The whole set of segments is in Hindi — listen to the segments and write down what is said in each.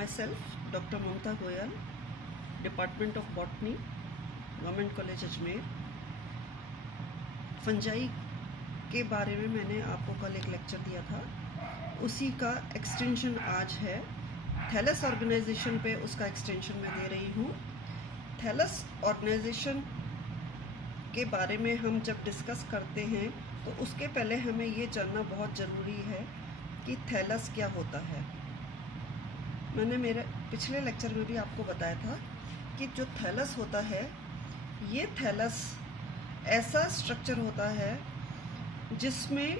Myself, Dr. Mamta Goyal, Department of Botany, Government College Ajmer. Fungi के बारे में मैंने आपको कल एक लेक्चर दिया था, उसी का एक्सटेंशन आज है। थैलस ऑर्गेनाइजेशन पे उसका एक्सटेंशन मैं दे रही हूँ। थैलस ऑर्गेनाइजेशन के बारे में हम जब डिस्कस करते हैं तो उसके पहले हमें ये जानना बहुत ज़रूरी है कि थैलस क्या होता है। मैंने मेरे पिछले लेक्चर में भी आपको बताया था कि जो थैलस होता है, ये थैलस ऐसा स्ट्रक्चर होता है जिसमें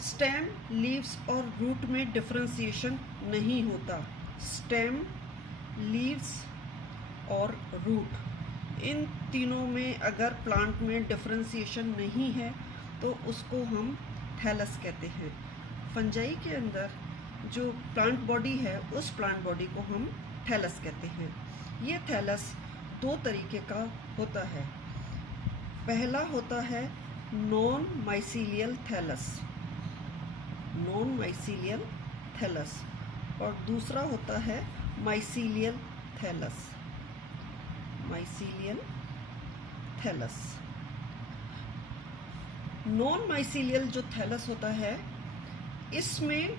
स्टेम, लीव्स और रूट में डिफरेंशिएशन नहीं होता। स्टेम, लीव्स और रूट, इन तीनों में अगर प्लांट में डिफरेंशिएशन नहीं है तो उसको हम थैलस कहते हैं। फंजाई के अंदर जो प्लांट बॉडी है, उस प्लांट बॉडी को हम थैलस कहते हैं। ये थैलस दो तरीके का होता है। पहला होता है non mycelial thallus, non mycelial thallus, और दूसरा होता है mycelial thallus, mycelial thallus. Non mycelial जो थैलस होता है, इसमें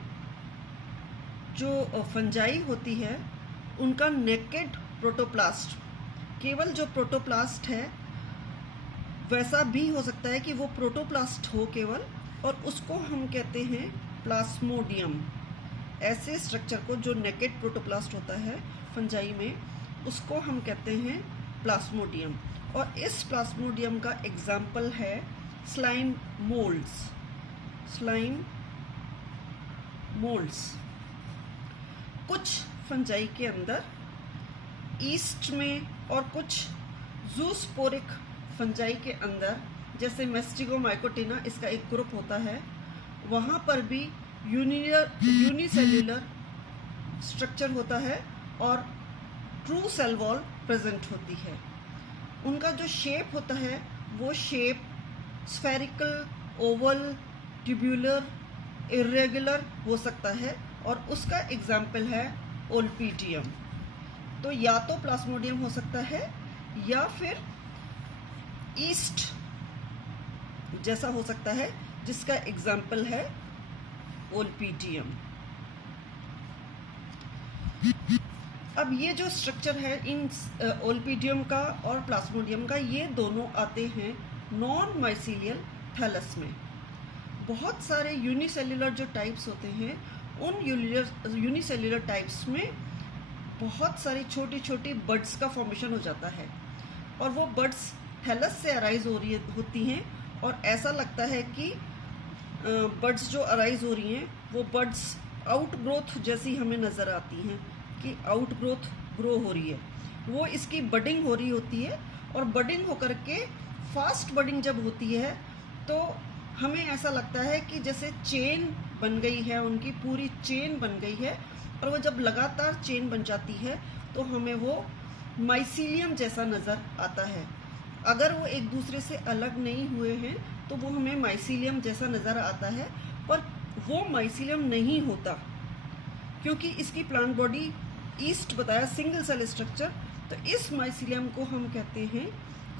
जो फंजाई होती है उनका नेकेड प्रोटोप्लास्ट, केवल जो प्रोटोप्लास्ट है वैसा भी हो सकता है कि वो प्रोटोप्लास्ट हो केवल, और उसको हम कहते हैं प्लास्मोडियम। ऐसे स्ट्रक्चर को जो नेकेड प्रोटोप्लास्ट होता है फंजाई में, उसको हम कहते हैं प्लास्मोडियम। और इस प्लास्मोडियम का एग्जाम्पल है स्लाइम मोल्ड्स, स्लाइम मोल्ड्स। कुछ फंजाई के अंदर ईस्ट में और कुछ जूस्पोरिक फंजाई के अंदर, जैसे मेस्टिगोमाइकोटिना इसका एक ग्रुप होता है, वहाँ पर भी यूनिसेल्युलर स्ट्रक्चर होता है और ट्रू सेल वॉल प्रेजेंट होती है। उनका जो शेप होता है वो shape spherical, Oval, tubular, irregular हो सकता है, और उसका एग्जाम्पल है ओल्पीडियम। तो या तो प्लास्मोडियम हो सकता है या फिर ईस्ट जैसा हो सकता है, जिसका एग्जाम्पल है ओल्पीडियम। अब ये जो स्ट्रक्चर है इन ओल्पीडियम का और प्लास्मोडियम का, ये दोनों आते हैं नॉन माइसीलियल थैलस में। बहुत सारे यूनिसेल्युलर जो टाइप्स होते हैं, उन यूनिसेल्युलर टाइप्स में बहुत सारी छोटी छोटी बड्स का फॉर्मेशन हो जाता है, और वो बड्स थैलस से अराइज होती हैं, और ऐसा लगता है कि बड्स जो अराइज हो रही हैं वो बड्स आउट ग्रोथ जैसी हमें नज़र आती हैं, कि आउट ग्रोथ ग्रो हो रही है। वो इसकी बडिंग हो रही होती है, और बडिंग होकर के फास्ट बडिंग जब होती है तो हमें ऐसा लगता है कि जैसे चेन बन गई है, उनकी पूरी चेन बन गई है, और वो जब लगातार चेन बन जाती है तो हमें वो माइसीलियम जैसा नज़र आता है। अगर वो एक दूसरे से अलग नहीं हुए हैं तो वो हमें माइसीलियम जैसा नज़र आता है, पर वो माइसीलियम नहीं होता, क्योंकि इसकी प्लांट बॉडी ईस्ट बताया, सिंगल सेल स्ट्रक्चर। तो इस माइसीलियम को हम कहते हैं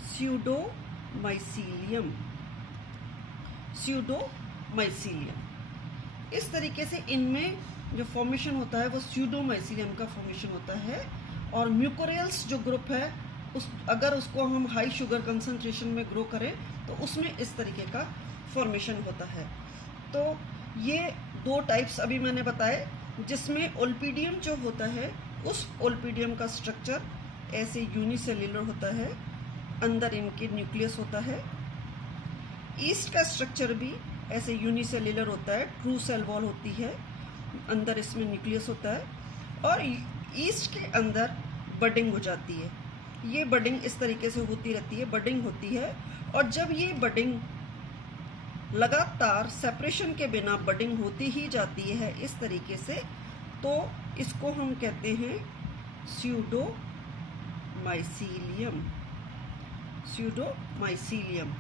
स्यूडो माइसीलियम, स्यूडो माइसीलियम। इस तरीके से इनमें जो फॉर्मेशन होता है वो स्यूडो माइसीलियम का फॉर्मेशन होता है। और म्यूकोरियल्स जो ग्रुप है, अगर उसको हम हाई शुगर कंसंट्रेशन में ग्रो करें तो उसमें इस तरीके का फॉर्मेशन होता है। तो ये दो टाइप्स अभी मैंने बताए, जिसमें ओल्पीडियम जो होता है, उस ओल्पीडियम का स्ट्रक्चर ऐसे यूनिसेल्युलर होता है, अंदर इनके न्यूक्लियस होता है। ईस्ट का स्ट्रक्चर भी ऐसे यूनिसेल्युलर होता है, ट्रू सेल वॉल होती है, अंदर इसमें न्यूक्लियस होता है, और ईस्ट के अंदर बडिंग हो जाती है। ये बडिंग इस तरीके से होती रहती है, बडिंग होती है, और जब ये बडिंग लगातार सेपरेशन के बिना बडिंग होती ही जाती है इस तरीके से, तो इसको हम कहते हैं स्यूडो माइसीलियम, स्यूडो माइसीलियम।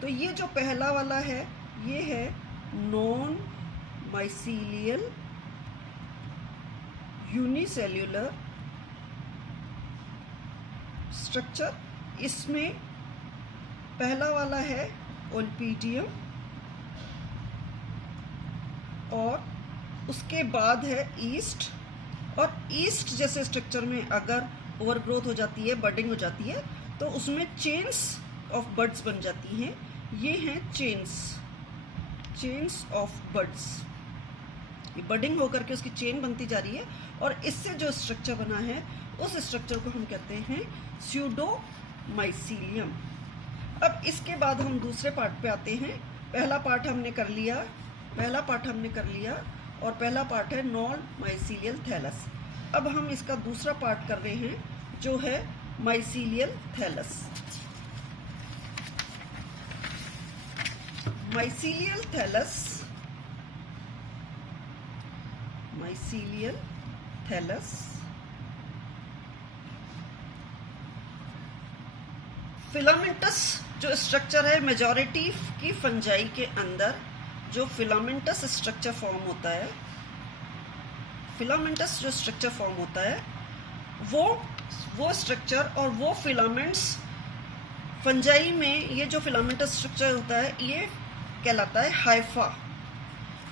तो ये जो पहला वाला है ये है नॉन माइसीलियल यूनिसेल्यूलर स्ट्रक्चर। इसमें पहला वाला है ओल्पीडियम और उसके बाद है ईस्ट। और ईस्ट जैसे स्ट्रक्चर में अगर ओवरग्रोथ हो जाती है, बडिंग हो जाती है, तो उसमें चेन्स ऑफ बड्स बन जाती हैं। ये हैं चेन्स ऑफ बड्स। ये बडिंग होकर के उसकी चेन बनती जा रही है और इससे जो स्ट्रक्चर बना है उस स्ट्रक्चर को हम कहते हैं स्यूडोमाइसीलियम। अब इसके बाद हम दूसरे पार्ट पे आते हैं। पहला पार्ट हमने कर लिया और पहला पार्ट है नॉन माइसीलियल थैलस। अब हम इसका दूसरा पार्ट कर रहे हैं जो है mycelial thallus. Mycelial thallus filamentous जो स्ट्रक्चर है, मेजॉरिटी की फंजाई के अंदर जो फिलामेंटस स्ट्रक्चर फॉर्म होता है, वो स्ट्रक्चर और वो फिलामेंट्स फंजाई में, ये जो फिलामेंटस स्ट्रक्चर होता है ये कहलाता है हाइफा।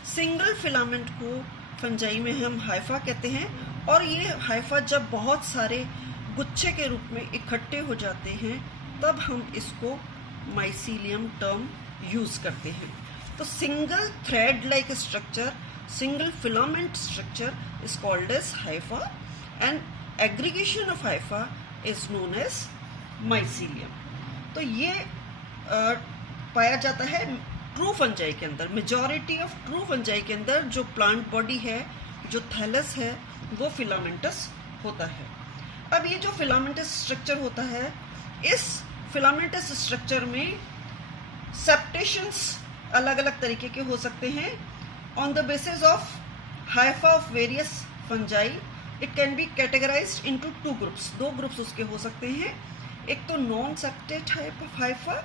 सिंगल फिलामेंट को फंजाई में हम हाइफा कहते हैं और ये हाइफा जब बहुत सारे गुच्छे के रूप में इकट्ठे हो जाते हैं तब हम इसको माइसीलियम टर्म यूज करते हैं। तो single thread like structure, single filament structure is called as hypha and aggregation of hypha is known as mycelium. तो ये पाया जाता है ट्रू फंजाई के अंदर। मेजॉरिटी ऑफ ट्रू फंजाई के अंदर जो प्लांट बॉडी है, जो थैलस है, वो फिलामेंटस होता है। अब ये जो फिलामेंटस स्ट्रक्चर होता है, इस फिलामेंटस स्ट्रक्चर में सेप्टेशंस अलग अलग तरीके के हो सकते हैं। On the basis of Haifa of various fungi it can be categorised into two groups. दो ग्रुप्स उसके हो सकते हैं, एक तो नॉन सेप्टेट हाइफा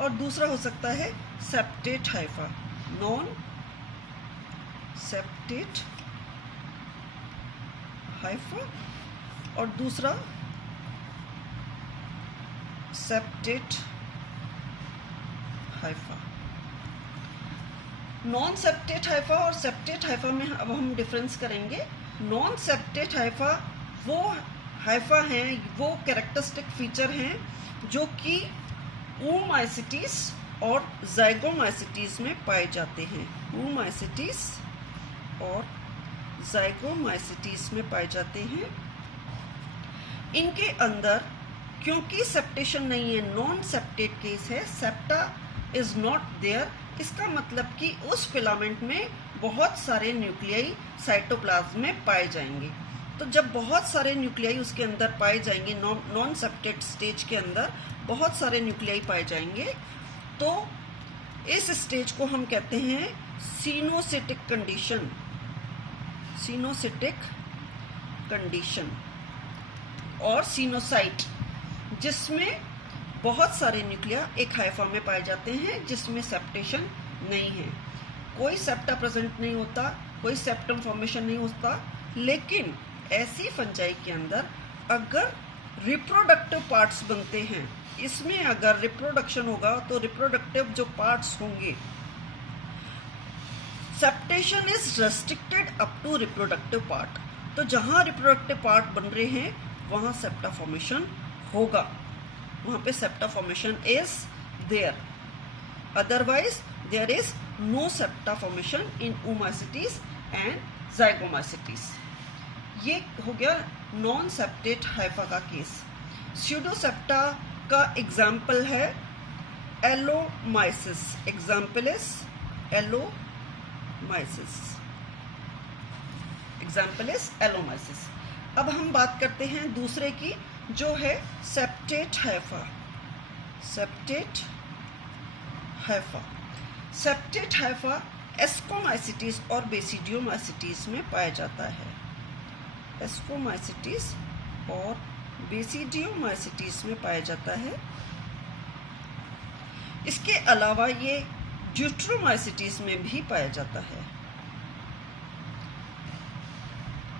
और दूसरा हो सकता है septate hypha. Non septate hypha और दूसरा septate hypha. Non septate hypha और सेप्टेट हाइफा में अब हम डिफरेंस करेंगे। नॉन सेप्टेट हाइफा वो हाइफा हैं, वो कैरेक्टरिस्टिक फीचर हैं जो कि oomacetes और zygomacetes में पाए जाते हैं। oomacetes और zygomacetes में पाए जाते हैं। इनके अंदर क्योंकि सेप्टेशन नहीं है, नॉन सेप्टेट केस है, सेप्टा इज नॉट देयर, इसका मतलब कि उस फिलामेंट में बहुत सारे न्यूक्लियाई साइटोप्लाज्म में पाए जाएंगे। तो जब बहुत सारे न्यूक्लियाई उसके अंदर पाए जाएंगे, नॉन सेप्टेट स्टेज के अंदर बहुत सारे न्यूक्लियाई पाए जाएंगे, तो इस स्टेज को हम कहते हैं सिनोसिटिक कंडीशन और सिनोसाइट, जिसमें बहुत सारे न्यूक्लिया एक हाइफा में पाए जाते हैं जिसमें सेप्टेशन नहीं है, कोई सेप्टा प्रेजेंट नहीं होता, कोई सेप्टम फॉर्मेशन नहीं होता। लेकिन ऐसी फंजाई के अंदर अगर रिप्रोडक्टिव पार्ट्स बनते हैं, इसमें अगर रिप्रोडक्शन होगा तो रिप्रोडक्टिव जो पार्ट्स होंगे, septation is restricted up to reproductive part. तो जहां रिप्रोडक्टिव पार्ट बन रहे हैं वहां सेप्टा फॉर्मेशन होगा, वहां पे septa formation is there, otherwise there is no septa formation in oomacetes and zygomacetes। ये हो गया नॉन सेप्टेट हाइफा का केस। स्यूडोसेप्टा का एग्जाम्पल है एलोमाइसिस। Example is एलोमाइसिस। अब हम बात करते हैं दूसरे की, जो है सेप्टेट हाइफा एस्कोमाइसिटीज और बेसिडियोमाइसिटीज में पाया जाता है। एस्कोमाइसिटीज और बेसिडियोमाइसिटीज में पाया जाता है। इसके अलावा ये ड्यूट्रोमाइसिटीज में भी पाया जाता है।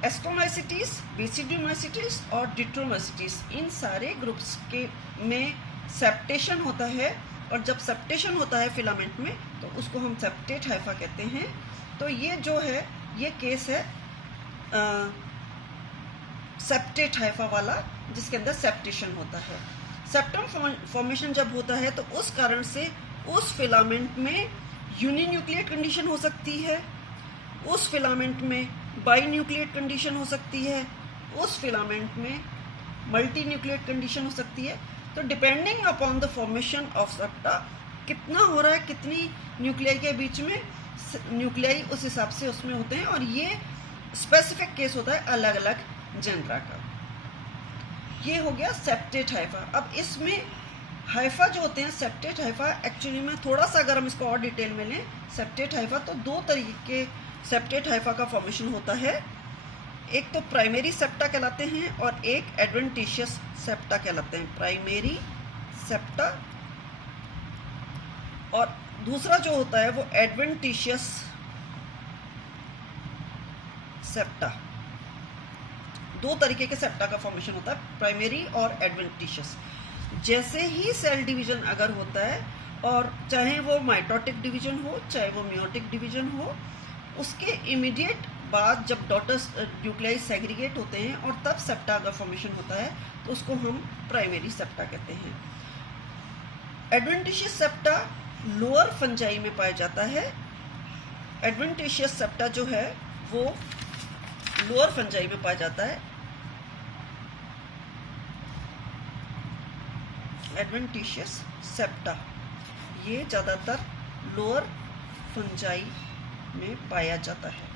एस्ट्रोमाइसिटीज, बेसिडोमाइसिटीज और डिट्रोमाइसिटीज, इन सारे ग्रुप्स के में सेप्टेशन होता है, और जब सेप्टेशन होता है फिलामेंट में तो उसको हम सेप्टेट हाइफा कहते हैं। तो ये जो है ये केस है सेप्टेट हाइफा वाला, जिसके अंदर सेप्टेशन होता है। सेप्टम फॉर्मेशन जब होता है तो उस कारण से उस फिलामेंट में यूनिन्यूक्लिएट कंडीशन हो सकती है, उस फिलामेंट में बाईन्यूक्लिएट कंडीशन हो सकती है, उस फिलामेंट में मल्टी न्यूक्लिएट कंडीशन हो सकती है। तो depending upon the formation of septa कितना हो रहा है, कितनी न्यूक्लियाई के बीच में न्यूक्लियाई, उस हिसाब से उसमें होते हैं, और ये स्पेसिफिक केस होता है अलग अलग जेनरा का। ये हो गया सेप्टेट हाइफा। अब इसमें हाइफा जो होते हैं सेप्टेट हाइफा, एक्चुअली में थोड़ा सा अगर हम इसको और डिटेल में लें, सेप्टेट हाइफा तो दो तरीके के सेप्टेट हाइफा का फॉर्मेशन होता है। एक तो प्राइमरी सेप्टा कहलाते हैं और एक एडवेंटिशियस सेप्टा कहलाते हैं। प्राइमरी सेप्टा और दूसरा जो होता है वो एडवेंटिशियस सेप्टा। दो तरीके के सेप्टा का फॉर्मेशन होता है, प्राइमरी और एडवेंटिशियस। जैसे ही सेल डिवीजन अगर होता है, और चाहे वो माइटोटिक डिवीजन हो चाहे वो मियोटिक डिवीजन हो, उसके इमीडिएट बाद जब डॉटर्स न्यूक्लियाई सेग्रीगेट होते हैं और तब सेप्टा का फॉर्मेशन होता है तो उसको हम प्राइमरी सेप्टा कहते हैं। एडवेंटिशियस सेप्टा लोअर फंजाई में पाया जाता है। एडवेंटिशियस सेप्टा जो है वो लोअर फंजाई में पाया जाता है। एडवेंटिशियस सेप्टा ये ज़्यादातर लोअर फंजाई में पाया जाता है।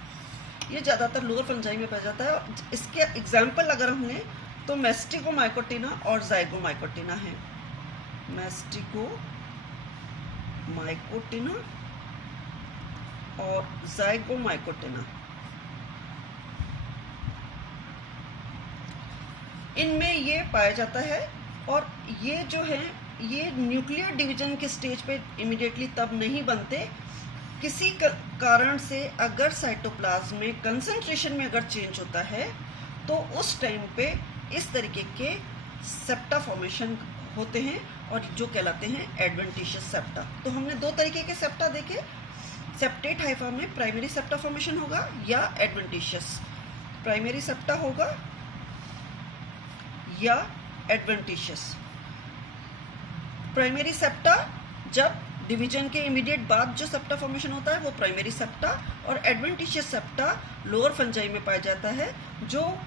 ये ज़्यादातर लोअर फंजाई में पाया जाता है। इसके एग्जाम्पल अगर हम लें तो मैस्टिगोमाइकोटिना और जाइगोमाइकोटिना है। मैस्टिगोमाइकोटिना और जाइगोमाइकोटिना, इनमें ये पाया जाता है। और ये जो है ये न्यूक्लियर डिवीजन के स्टेज पे इमिडिएटली तब नहीं बनते, किसी कारण से अगर साइटोप्लाज्म में कंसंट्रेशन में अगर चेंज होता है तो उस टाइम पे इस तरीके के सेप्टा फॉर्मेशन होते हैं और जो कहलाते हैं एडवेंटिशियस सेप्टा। तो हमने दो तरीके के सेप्टा देखे। सेप्टेट हाइफा में प्राइमरी सेप्टा फॉर्मेशन होगा या एडवेंटिशियस, प्राइमरी सेप्टा होगा या एडवेंटिशियस। प्राइमरी सेप्टा जब डिवीजन के इमीडिएट बाद जो सेप्टा फॉर्मेशन होता है वो प्राइमरी सेप्टा, और एडवेंटिशियस सेप्टा लोअर फंजाई में पाया जाता है, जो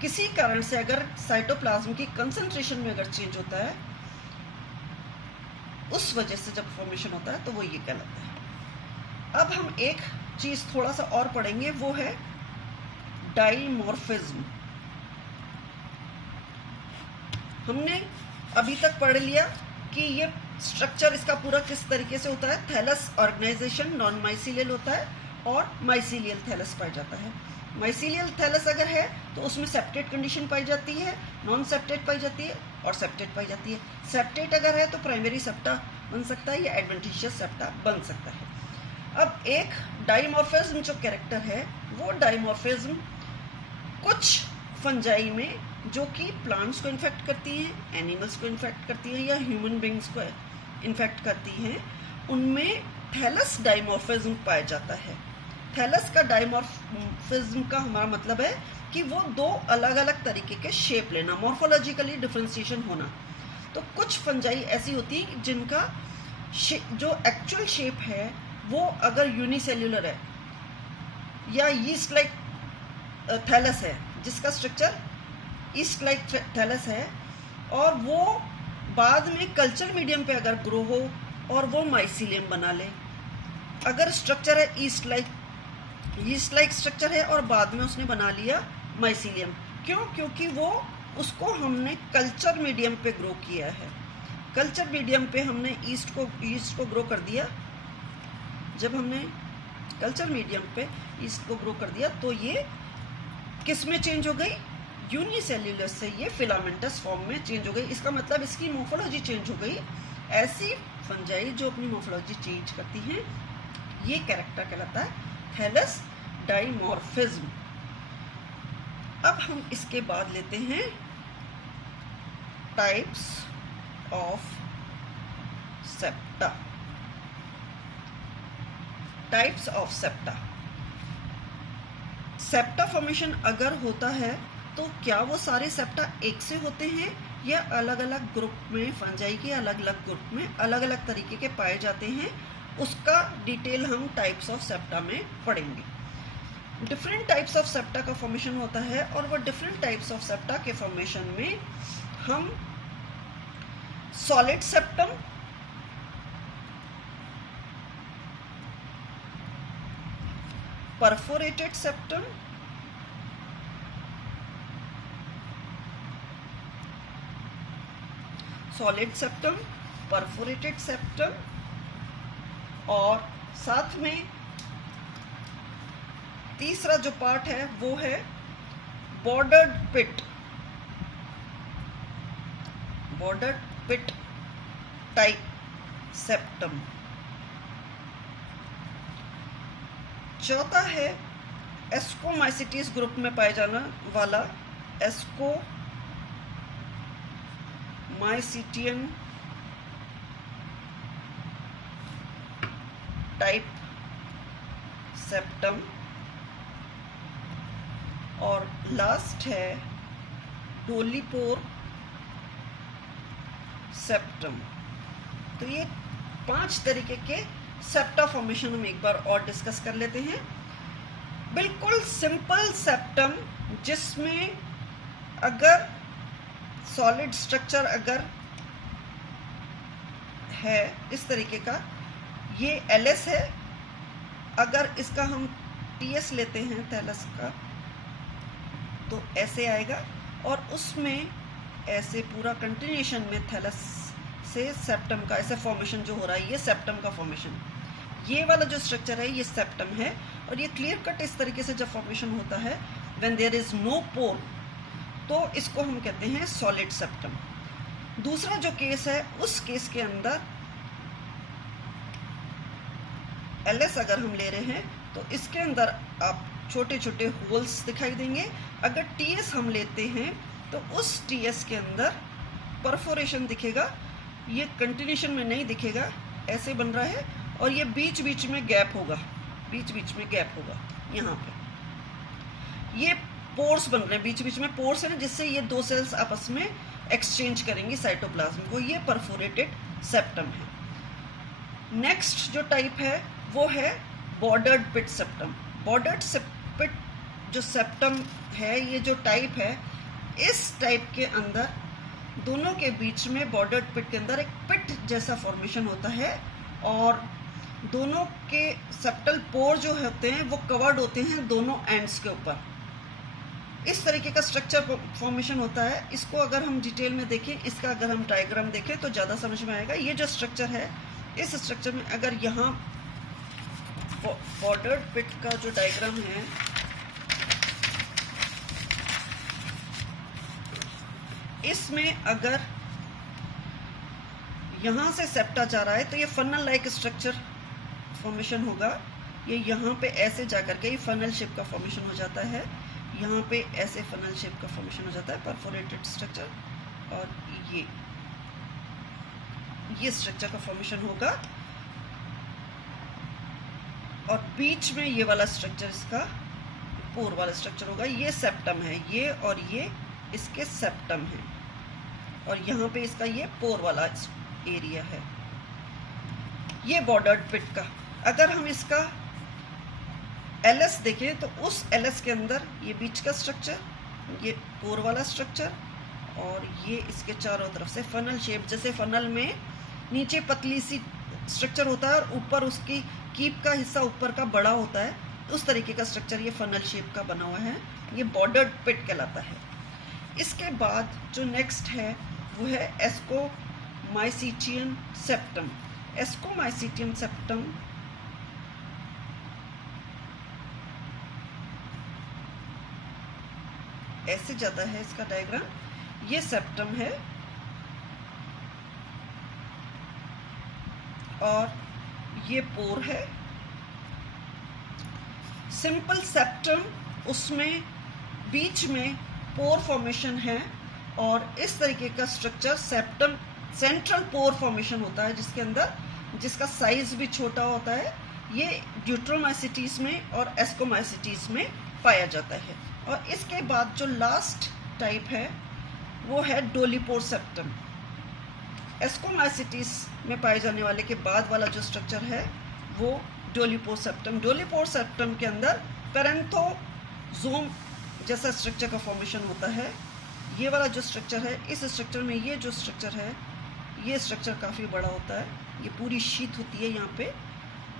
किसी कारण से अगर साइटोप्लाज्म की कंसंट्रेशन में अगर चेंज होता है उस वजह से जब फॉर्मेशन होता है तो वो ये कहलाता है। अब हम एक चीज थोड़ा सा और पढ़ेंगे, वो है डाइमॉर्फिज्म। हमने अभी तक पढ़ लिया कि ये स्ट्रक्चर इसका पूरा किस तरीके से होता है। थैलस ऑर्गेनाइजेशन नॉन माइसीलियल होता है और माइसीलियल थैलस पाया जाता है। माइसीलियल थैलस अगर है तो उसमें सेप्टेट कंडीशन पाई जाती है, नॉन सेप्टेट पाई जाती है और सेप्टेट पाई जाती है। सेप्टेट अगर है तो प्राइमरी सेप्टा बन सकता है या एडवेंटिशियस सेप्टा बन सकता है। अब एक डाइमॉर्फिज्म जो कैरेक्टर है वो डाइमॉर्फिज्म कुछ फंजाई में जो कि प्लांट्स को इन्फेक्ट करती हैं, एनिमल्स को इन्फेक्ट करती हैं या ह्यूमन बींग्स को इन्फेक्ट करती हैं, उनमें थैलस डाइमॉर्फिज्म पाया जाता है। थैलस का डाइमॉर्फिज्म का हमारा मतलब है कि वो दो अलग अलग तरीके के शेप लेना, मॉर्फोलॉजिकली डिफ्रेंसिएशन होना। तो कुछ फंजाई ऐसी होती है जिनका जो एक्चुअल शेप है वो अगर यूनिसेल्युलर है या यीस्ट लाइक थैलस है, जिसका स्ट्रक्चर ईस्ट लाइक थैलस है, और वो बाद में कल्चर मीडियम पे अगर ग्रो हो और वो माइसीलियम बना ले। अगर स्ट्रक्चर है ईस्ट लाइक स्ट्रक्चर है और बाद में उसने बना लिया माइसीलियम, क्यों? क्योंकि वो उसको हमने कल्चर मीडियम पे ग्रो किया है। कल्चर मीडियम पे हमने ईस्ट को ग्रो कर दिया। जब हमने कल्चर मीडियम पे ईस्ट को ग्रो कर दिया तो ये किस में चेंज हो गई? यूनिसेल्युलर से ये फिलामेंटस फॉर्म में चेंज हो गई। इसका मतलब इसकी मोर्फोलॉजी चेंज हो गई। ऐसी फंजाई जो अपनी मोर्फोलॉजी चेंज करती हैं ये कैरेक्टर कहलाता है थैलस डाइमॉर्फिज्म। अब हम इसके बाद लेते हैं types of septa. Types of septa. Septa formation अगर होता है तो क्या वो सारे सेप्टा एक से होते हैं या अलग अलग ग्रुप में, फंजाई के अलग अलग ग्रुप में अलग अलग तरीके के पाए जाते हैं, उसका डिटेल हम टाइप्स ऑफ सेप्टा में पढ़ेंगे। डिफरेंट टाइप्स ऑफ सेप्टा का फॉर्मेशन होता है और वो डिफरेंट टाइप्स ऑफ सेप्टा के फॉर्मेशन में हम solid septum, perforated septum, solid septum, perforated septum और साथ में तीसरा जो पार्ट है वो है बॉर्डर्ड पिट, बॉर्डर्ड पिट टाइप सेप्टम। चौथा है एस्कोमाइसिटीज ग्रुप में पाए जाने वाला एस्कोमाइसिटियन टाइप सेप्टम और लास्ट है डोलीपोर सेप्टम। तो ये 5 तरीके के सेप्टा फॉर्मेशन हम एक बार और डिस्कस कर लेते हैं। बिल्कुल सिंपल सेप्टम जिसमें अगर सॉलिड स्ट्रक्चर अगर है इस तरीके का, ये एलएस है। अगर इसका हम टीएस लेते हैं थैलस का तो ऐसे आएगा और उसमें ऐसे पूरा कंटिन्यूएशन में थैलस से सेप्टम का ऐसे फॉर्मेशन जो हो रहा है, ये सेप्टम का फॉर्मेशन। ये वाला जो स्ट्रक्चर है ये सेप्टम है और ये क्लियर कट इस तरीके से जब फॉर्मेशन होता है व्हेन देयर इज नो पोर, तो इसको हम कहते हैं सॉलिड सेप्टम। दूसरा जो केस है उस केस के अंदर एलएस अगर हम ले रहे हैं तो इसके अंदर आप छोटे छोटे होल्स दिखाई देंगे। अगर टीएस हम लेते हैं तो उस टीएस के अंदर परफोरेशन दिखेगा, ये कंटिन्यूशन में नहीं दिखेगा, ऐसे बन रहा है और ये बीच बीच में गैप होगा, बीच बीच में गैप होगा। यहाँ पे ये पोर्स बन रहे हैं, बीच बीच में पोर्स हैं जिससे ये दो सेल्स आपस में एक्सचेंज करेंगे साइटोप्लाज्म को, ये परफोरेटेड सेप्टम है। नेक्स्ट जो टाइप है वो है बॉर्डर्ड पिट सेप्टम। बॉर्डर्ड पिट जो सेप्टम है, ये जो टाइप है, इस टाइप के अंदर दोनों के बीच में बॉर्डर्ड पिट के अंदर एक पिट जैसा फॉर्मेशन होता है और दोनों के सेप्टल पोर जो होते हैं वो कवर्ड होते हैं दोनों एंड्स के ऊपर। इस तरीके का स्ट्रक्चर फॉर्मेशन होता है। इसको अगर हम डिटेल में देखें, इसका अगर हम डायग्राम देखें तो ज़्यादा समझ में आएगा। ये जो स्ट्रक्चर है, इस स्ट्रक्चर में अगर यहाँ बॉर्डर्ड पिट का जो डायग्राम है, इसमें अगर यहाँ से सेप्टा जा रहा है तो ये फनल लाइक स्ट्रक्चर फॉर्मेशन होगा। ये यहाँ पे ऐसे जाकर के ये फनल शेप का फॉर्मेशन हो जाता है, यहाँ पे ऐसे फनल शेप का फॉर्मेशन हो जाता है, परफोरेटेड स्ट्रक्चर, और ये स्ट्रक्चर का फॉर्मेशन होगा और बीच में ये वाला स्ट्रक्चर, इसका पोर वाला स्ट्रक्चर होगा। ये सेप्टम है, ये और ये इसके सेप्टम है और यहाँ पे इसका ये पोर वाला एरिया है। ये बॉर्डर्ड पिट का अगर हम इसका एलएस देखें तो उस एलएस के अंदर ये बीच का स्ट्रक्चर, ये पोर वाला स्ट्रक्चर और ये इसके चारों तरफ से फनल शेप, जैसे फनल में नीचे पतली सी स्ट्रक्चर होता है और ऊपर उसकी कीप का हिस्सा ऊपर का बड़ा होता है, उस तरीके का स्ट्रक्चर ये फनल शेप का बना हुआ है। ये बॉर्डर्ड पिट कहलाता है। इसके बाद जो नेक्स्ट है वो है एस्कोमाइसिटियन सेप्टम। एस्कोमाइसिटियन सेप्टम ऐसे जाता है इसका डायग्राम। ये सेप्टम है और ये पोर है। सिंपल सेप्टम, उसमें बीच में पोर फॉर्मेशन है और इस तरीके का स्ट्रक्चर सेप्टम सेंट्रल पोर फॉर्मेशन होता है, जिसके अंदर जिसका साइज भी छोटा होता है। ये ड्यूट्रोमाइसिटीज में और एस्कोमाइसिटीज में पाया जाता है। और इसके बाद जो लास्ट टाइप है वो है डोलीपोर सेप्टम। एस्कोमाइसिटीज में पाए जाने वाले के बाद वाला जो स्ट्रक्चर है वो डोलीपोर सेप्टम। डोलीपोर सेप्टम के अंदर पेरेंथोजोम जैसा स्ट्रक्चर का फॉर्मेशन होता है। ये वाला जो स्ट्रक्चर है, इस स्ट्रक्चर में ये जो स्ट्रक्चर है, ये स्ट्रक्चर काफ़ी बड़ा होता है। ये पूरी शीट होती है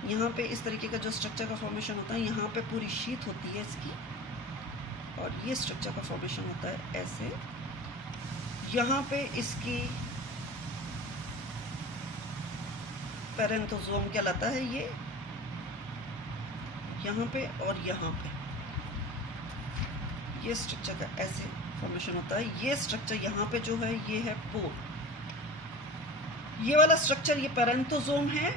यहाँ पे इस तरीके का जो स्ट्रक्चर का फॉर्मेशन होता है, यहाँ पे पूरी शीट होती है इसकी, और ये स्ट्रक्चर का फॉर्मेशन होता है ऐसे। यहाँ पे इसकी पेरेंथोजोम कहलाता है ये, यहाँ पे और यहाँ पे ये स्ट्रक्चर का ऐसे फॉर्मेशन होता है। ये स्ट्रक्चर यहाँ पे जो है ये है पोर। ये वाला स्ट्रक्चर ये पेरेंथोजोम है,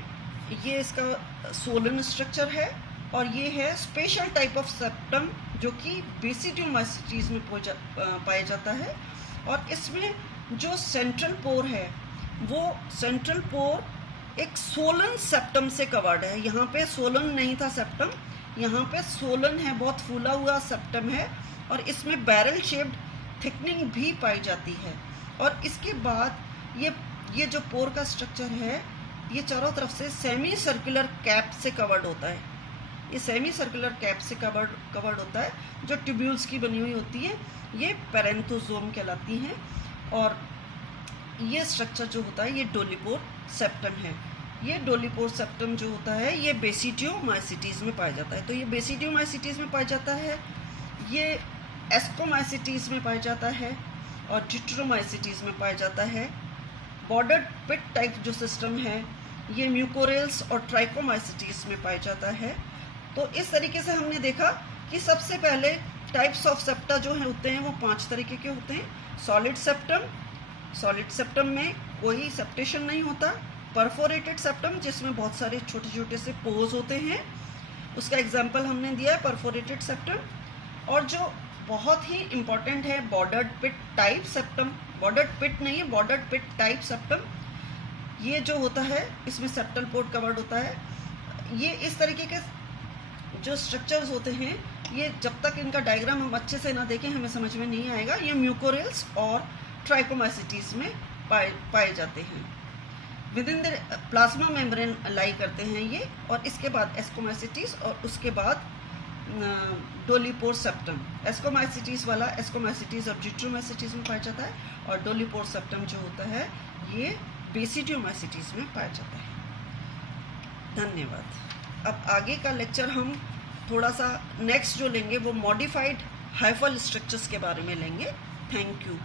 ये इसका सोलन स्ट्रक्चर है, और ये है स्पेशल टाइप ऑफ सेप्टम जो कि बेसिडियोमाइसिटीज में पाया जाता है। और इसमें जो सेंट्रल पोर है वो सेंट्रल पोर एक सोलन सेप्टम से कवर्ड है। यहाँ पे सोलन नहीं था सेप्टम, यहाँ पे सोलन है, बहुत फूला हुआ सेप्टम है, और इसमें बैरल शेप्ड थिकनिंग भी पाई जाती है। और इसके बाद ये जो पोर का स्ट्रक्चर है ये चारों तरफ से सेमी सर्कुलर कैप से कवर्ड होता है। ये सेमी सर्कुलर कैप से कवर्ड होता है जो ट्यूब्यूल्स की बनी हुई होती है, ये पेरेंथोजोम कहलाती हैं। और ये स्ट्रक्चर जो होता है ये डोलीपोर सेप्टम है। ये डोलीपोर सेप्टम जो होता है ये बेसिडियोमाइसिटीज में पाया जाता है। तो ये बेसिडियोमाइसिटीज में पाया जाता है, ये एस्कोमाइसिटीज में पाया जाता है, और ड्यूट्रोमाइसिटीज में पाया जाता है। बॉर्डर्ड पिट टाइप जो सिस्टम है ये म्यूकोरेल्स और ट्राइकोमाइसिटीज में पाया जाता है। तो इस तरीके से हमने देखा कि सबसे पहले टाइप्स ऑफ सेप्टा जो है होते हैं वो 5 तरीके के होते हैं। सॉलिड सेप्टम में कोई सेप्टेशन नहीं होता। परफोरेटेड सेप्टम जिसमें बहुत सारे छोटे छोटे से पोर्स होते हैं, उसका एग्जाम्पल हमने दिया है परफोरेटेड सेप्टम। और जो बहुत ही इम्पॉर्टेंट है बॉर्डर्ड पिट टाइप सेप्टम, बॉर्डर्ड पिट नहीं है, बॉर्डर्ड पिट टाइप सेप्टम। ये जो होता है इसमें सेप्टल पोर्ट कवर्ड होता है। ये इस तरीके के जो स्ट्रक्चर्स होते हैं ये जब तक इनका डायग्राम हम अच्छे से ना देखें हमें समझ में नहीं आएगा। ये म्यूकोरेल्स और ट्राइकोमाइसिटीज में पाए जाते हैं। Within the plasma membrane lie करते हैं ये। और इसके बाद एस्कोमाइसिटीज, और उसके बाद डोलीपोर सेप्टम। एस्कोमाइसिटीज वाला एस्कोमाइसिटीज और ड्यूट्रोमाइसिटीज में पाया जाता है, और डोलीपोर सेप्टम जो होता है ये बेसिडियोमाइसिटीज में पाया जाता है। धन्यवाद। अब आगे का लेक्चर हम थोड़ा सा नेक्स्ट जो लेंगे वो मॉडिफाइड हाइफल स्ट्रक्चर्स के बारे में लेंगे। Thank you.